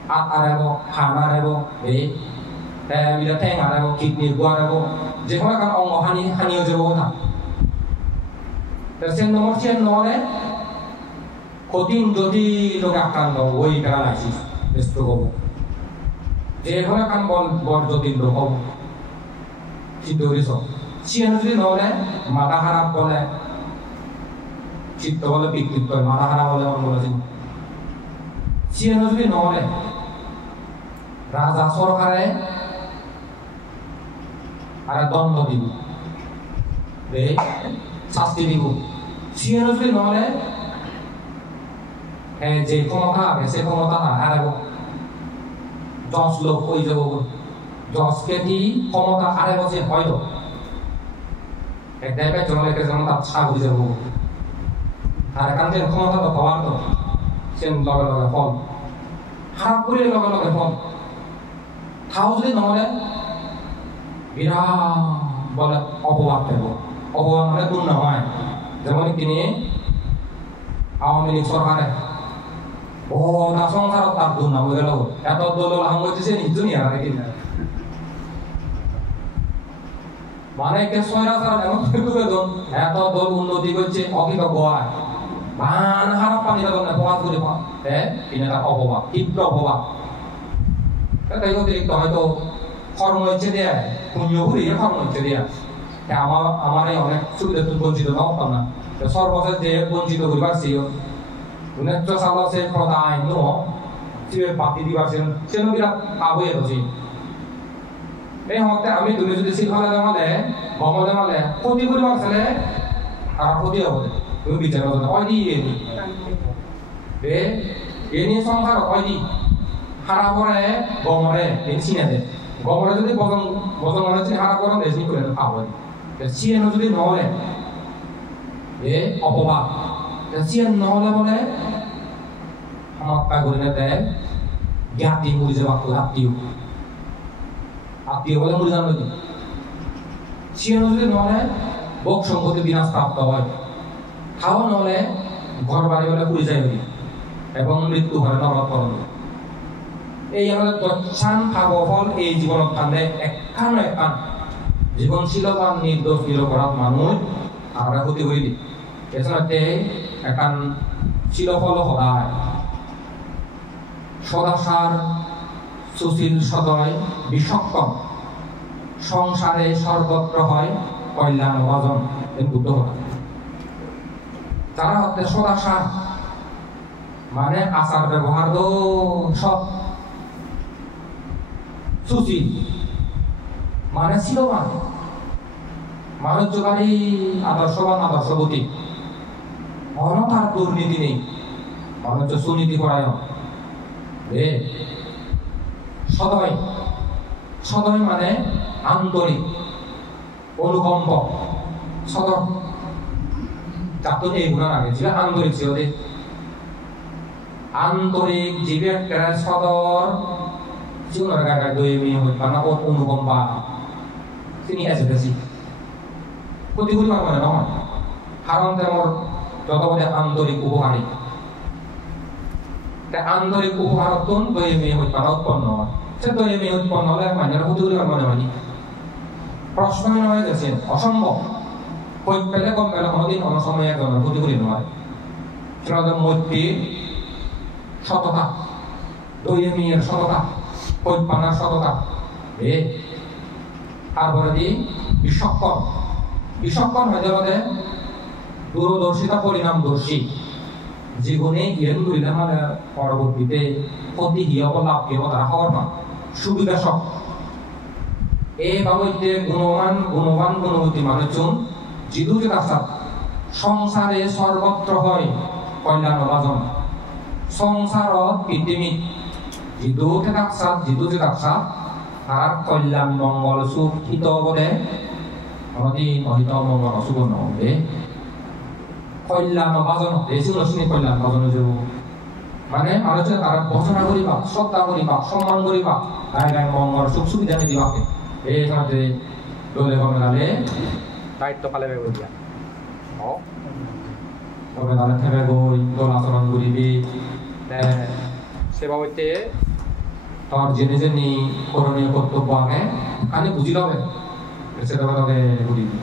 হাত আরাব হাত আরাব এই বিলা ঠেং আরাব কিডনি গোয়া আরাব যে কোনো কারণ অঙ্গ হানি হয়ে যাব না তার 3 নম্বর চেন নহলে কঠিন জটিল আক্রান্ত ওই প্যারালাইসিস স্ট্রোক হবো যে কোনো কারণ বড় জটিল রোগ হবো চিন্তা করিস চিন যদি নহলে মাথা খারাপ বলে চিত্ত বলে বিকৃত করে মাথা খারাপ বলে অন্য বলেছি চিন যদি নহলে রাজা সরকারে আর দণ্ড দিব শাস্তি দিব চিন যদি নহলে যে ক্ষমতা আছে সে ক্ষমতা হারাব 10 লোক হয়ে যাব 10 কেজি ক্ষমতা হারাব যে হয়তো এক জায়গায় জনলেকে যেমন তার ছাগ হয়ে যাব আর এখান থেকে ক্ষমতা তো পাওয়ার তো সে লগে লগে ফল খারাপ করে লগে লগে ফল খাও যদি নহলে বিরাট বলে অপবাদ দেব অপবাদ মানে দূর না হয় যেমন তিনি আওয়ামী লীগ সরকারে ও না সংসার তার দূর না হয়ে গেল এত দল হাম হইতেছে দুনিয়া নাকি মানে কে সয়রা সারা এমন করে দন এত দল উন্নতি করছে অকিত গোয়া মান হারাপ পানি দাও না প্রমাদ করে এটা অপবাদ তীব্র অপবাদ তাই অতিরিক্ত হয়তো কর্ম ইচ্ছে দেয় পুণ্য ঘুরিয়ে কর্ম ইচ্ছে দেয় আমার অনেক সুবিধা বঞ্চিত না হতাম না সর্বশেষ যে বঞ্চিত করিবার ছিল ন্যায্য সালসে প্রদায় ন যে বাতি দিবার ছিল সেন বিরাট পাবই এসেছি এই হতে আমি তুমি যদি সিলভালে দেমালে গমলে দেমালে ক্ষতি করিবার ছেলে আর ক্ষতি হবে তুমি বিচার করো ওই দিয়ে এনি সংসার ওই দি খারাপ করে গমরে এনি চিনে দে গমরে যদি বজন বজন মানে চিনে খারাপ করে দেশনি করে পাবই চিন যদি নহলে অপবাদ চিন নহলে বলে আমার পাই করে নেতে জ্ঞাতি মুড়ি যাবা আত্মীয় আত্মীয় বলে মুড়ি জানো চিন যদি নহলে ভোগ সম্পত্তি বিনাশ প্রাপ্ত হয় খাওয়া নহলে ঘর বাড়ি বলে পুড়ে যায় এবং মৃত্যু হয় নরক করণ এই আমাদের দচ্ছান খাব ফল এই জীবনত কান্দে একখান একখান জীবনশীলবান নির্দোষ নিরপরাধ মানুষ আমরা ক্ষতি হইলি এছাড়াতে একান শিলফল সদায় সদাসার সুশীল সদয় বিসক্ষম সংসারে সর্বত্র হয় কল্যাণ ভজন বুদ্ধ হল তারা হচ্ছে সদাসার মানে আচার ব্যবহার তো সব সুশীল মানে শিলবান মানুষ যোগালী আদর্শবান আদর্শবতী অনতার দুর্নীতি নেই মানুষ সুনীতি পরায়ণ সদয় সদয় মানে আন্তরিক অনুকম্প সদয় চাপ এই গুণার আগে ছিল আন্তরিক ছিল আন্তরিক জীবের সদর জীবনের গায়ে দই মেয়ে হই পানা ও অনুকম্পা তিনি আছে বেশি ক্ষতি করি মানে নয় কারণ তেমন যত বলে আন্তরিক উপকারী আন্তরিক উপকারত্বন দই মেয়ে হই পানা উৎপন্ন হয় সে দই মেয়ে উৎপন্ন হলে মানুষের ক্ষতি করি মনে হয়নি প্রশ্নই নয় গেছেন অসম্ভব কই পেলে কম পেলে কোনোদিন কোনো সময় একজনের ক্ষতি করি নয় সেটা মধ্যে সততা দই মেয়ের সততা কই পানার সততা তারপরে দিয়ে বিসক্ষণ বিসক্ষণ হয়ে যাবে দূরদর্শিতা পরিণামদর্শী জীবনে ইয়েন করিলে মানে পরবর্তীতে ক্ষতি হিয়ব লাভ হিয়ব তারা হওয়ার না সুবিধাসক এইভাবে গুণবান গুণবান গুণবতী মানুষজন যিদু যে রাস্তা সংসারে সর্বত্র হয় কল্যাণ বাজন সংসার পৃথিবী যিদু যে রাস্তা তার কল্যাণ মঙ্গল সুখ হিত বলে আমাদের অহিত মঙ্গল অশুভ নহবে কল্যাণ বাজন এই শুনি কল্যাণ বাজন যাব মানে আলোচনা তারা ঘোষণা করিবা শ্রদ্ধা করিবা সম্মান করিবা গায়ে গায়ে মঙ্গল সুখ সুবিধা দিবাকে এই সাথে দলে কমেলালে দায়িত্ব পালে দিয়া কমেলালে থেকে গই দল আচরণ করিবি সেবা হইতে তোর জেনে জেনে করণীয় কর্তব্য আগে খানি বুঝি লবে সেটা লগে করিবি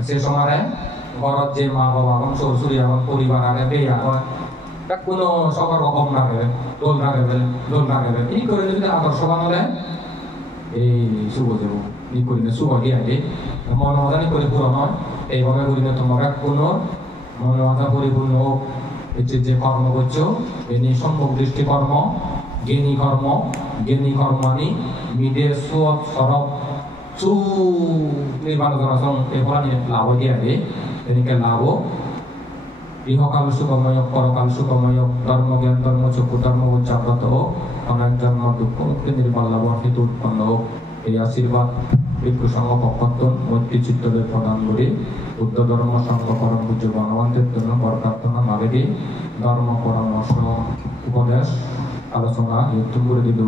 সে সময় ঘরত যে মা বাবা এবং শ্বশুরি এবং পরিবার আগে বেয়ে আগে কোনো সবার রকম লাগে দোল লাগে এই করে যদি আদর্শ বানালে এই শুভ যাব ই করিলে শুভ দিয়ে মনোমাদানি পরিপূরণ হয় এইভাবে করিলে তোমার কোনো মনোমাদা পরিপূর্ণ হোক হচ্ছে যে কর্ম করছো এনি সম্মুখ দৃষ্টি কর্ম জ্ঞানী কর্মানি মিডের সুত সরব সু নির্মাণ করাসন এগুলা নিয়ে লাভ দিয়ে এনেকে লাভ ইহকাল সুখময় পরকাল সুখময় ধর্মজ্ঞান ধর্মচক্ষু ধর্ম জাগ্রত হোক অনেক ধর্ম দুঃখ মুক্তি নির্মল লাভ হেতু উৎপন্ন হোক এই আশীর্বাদ ভিক্ষু সংঘ পক্ষত্তন মৈত্রী চিত্তদের প্রদান করি বুদ্ধ ধর্ম সংঘ পরম পূজ্য ভগবানের জন্য বরপ্রার্থনা মাগেরি ধর্ম পরামর্শ উপদেশ আলোচনা ইউটিউব করে দিল